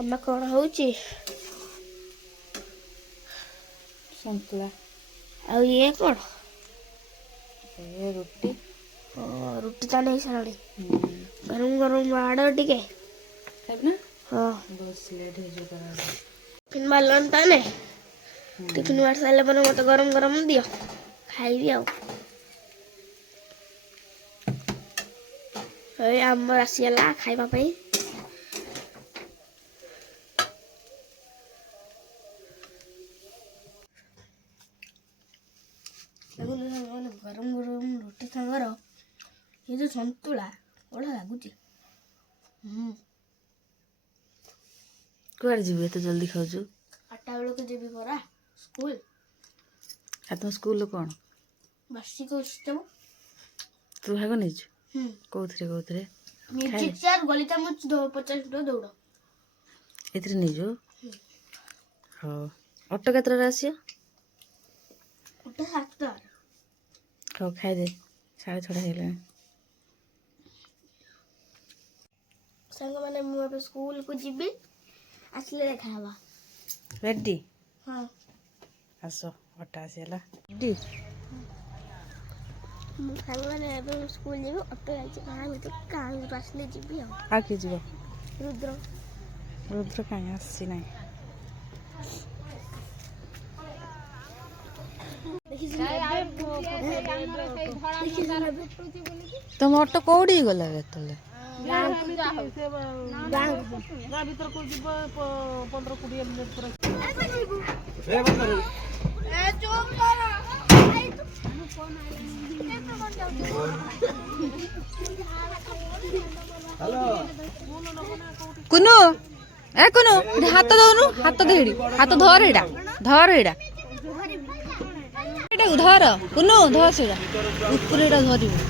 अम्मा कौन होची संतुला आ ये कौन ये रोटी रुटी तो नहीं साड़ी गरम गरम आड़ टिके खाइब ना हाँ बस लेट हो जो करा टिफिन मारलन ताने टिफिन मार साले पर मत गरम गरम दियो खाइबी आउ ए आम आसीला खाइबा पई गरम गरम रोटी सांगर ये जो संतुला बड़ा लगुच कुआड़े जीवे तो जल्दी खाऊछु 8टा बेल को जेबी परा स्कूल आ तुम स्कूल कौन वार्षिक उत्सव तू भाग नहीं कौथे म्यूजिक चेयर गली चामच 50 फुट दौड़ एथरे नहीं जो हाँ ऑटो केतरा आसियो उठे 7टा खाओ खाई दे 6:30 हेले संग माने मु अब स्कूल को जीबी आसले खावा रेडी हां आसो ऑटो आसिला रेडी संग माने अब स्कूल जीबी ऑटो आइछ कहां में तो आसले जीबी आ के जीव रुद्र रुद्र कहीं आसी नहीं तुम ऑटो कौड़ी गला बेतले कुनु ए कुनु हाथ दौनु हाथ देड़ी हाथ धर एडा धर एडा एटा धर कुनु धर सेडा ऊपर एडा धरिबो